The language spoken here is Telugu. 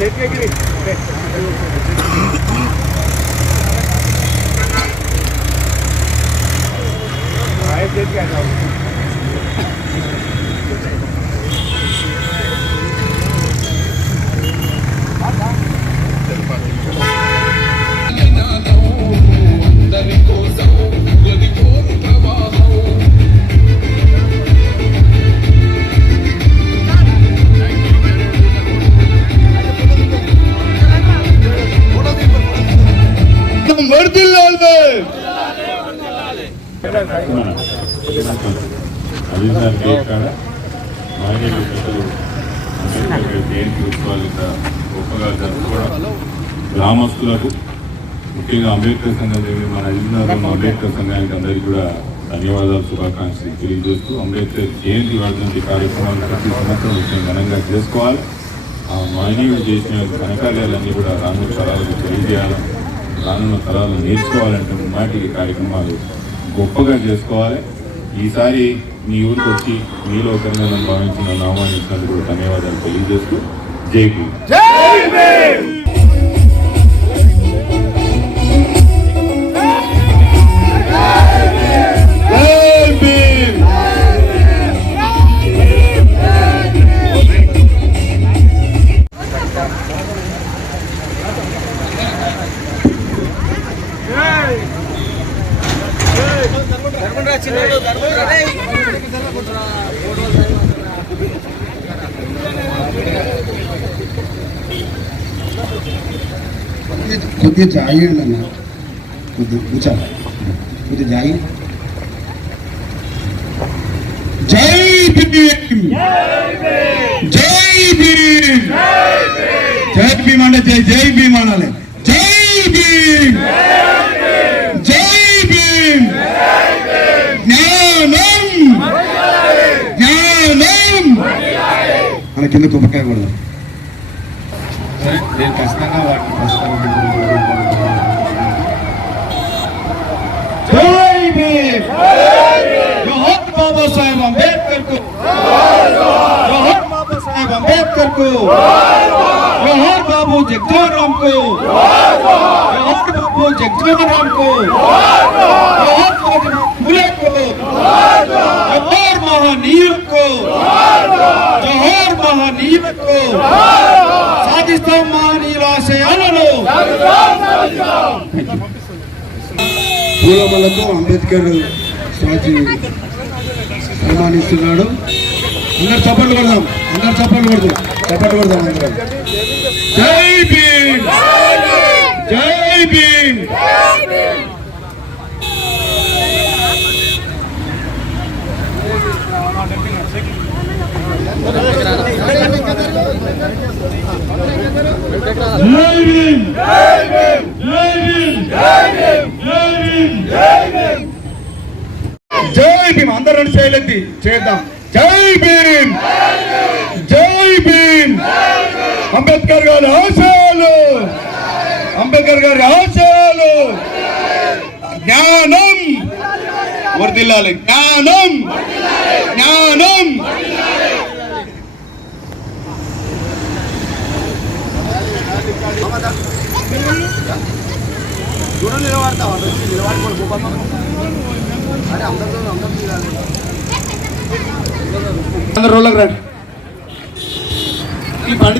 వర్దిల్లాలి అభినందన జరుపుకోవడం గ్రామస్తులకు ముఖ్యంగా అంబేద్కర్ సంఘం మన అభినందన అంబేద్కర్ సంఘానికి అందరికీ కూడా ధన్యవాదాలు శుభాకాంక్షలు తెలియజేస్తూ అంబేద్కర్ జయంతి వర్ధంతి కార్యక్రమాలు ప్రతి సంవత్సరం ముఖ్యంగా ఘనంగా చేసుకోవాలి. ఆ మహనీయుడు చేసిన ఘనకార్యాలన్నీ కూడా రానున్న తరాలకు తెలియజేయాలి. రానున్న తరాలు నేర్చుకోవాలంటే ముమ్మాటి ఈ కార్యక్రమాలు గొప్పగా చేసుకోవాలి. ఈసారి మీ ఊరికి వచ్చి మీలో ఒకరిని భావించిన నామాన్ని ఇచ్చినందుకు ధన్యవాదాలు తెలియజేస్తూ జై భీమ్! కొద్దిగా జాయండి అన్న. కొద్దిగా కూర్చోండి కొద్దిగా జాయి. జై భీమ్. జై భీమ్. జై భీమ్ అంటే జై జై భీమ్ అనాలి. జై భీమ్. జై భీమ్. జ్ఞానం. జ్ఞానం. మన కింద కుప్పకాయ కూడా సరే నేను ఖచ్చితంగా వాటిని ప్రస్తావించాను. అంబేద్కర్కు జోహార్ బాబు జగజీవన్ రామ్కు జోహార్ బాబు జగజీవన్ రామ్కు జోహార్ బాబు ఫులే కు జోహార్ మహనీయుల కు జోహార్ సాధిస్తాం పూలమలతో అంబేద్కర్ స్వాతి సన్మానిస్తున్నాడు. అందరు చప్పట్లు కొడదాం. అందరు చప్పట్లు కొడదాం. చప్పట్లు కొడదాం అందరం జై భీమ్! జై భీమ్! జై భీమ్! జై భీమ్! జై భీమ్! అందరూ రెండు చేయలేంది చేద్దాం. జై భీమ్! జై అంబేద్కర్ గారి ఆశయాలు అంబేద్కర్ గారి ఆశయాలు. జ్ఞానం వర్దిల్లాలి జ్ఞానం జ్ఞానం. అందరు రోడ్లకు రండి. ഈ പണി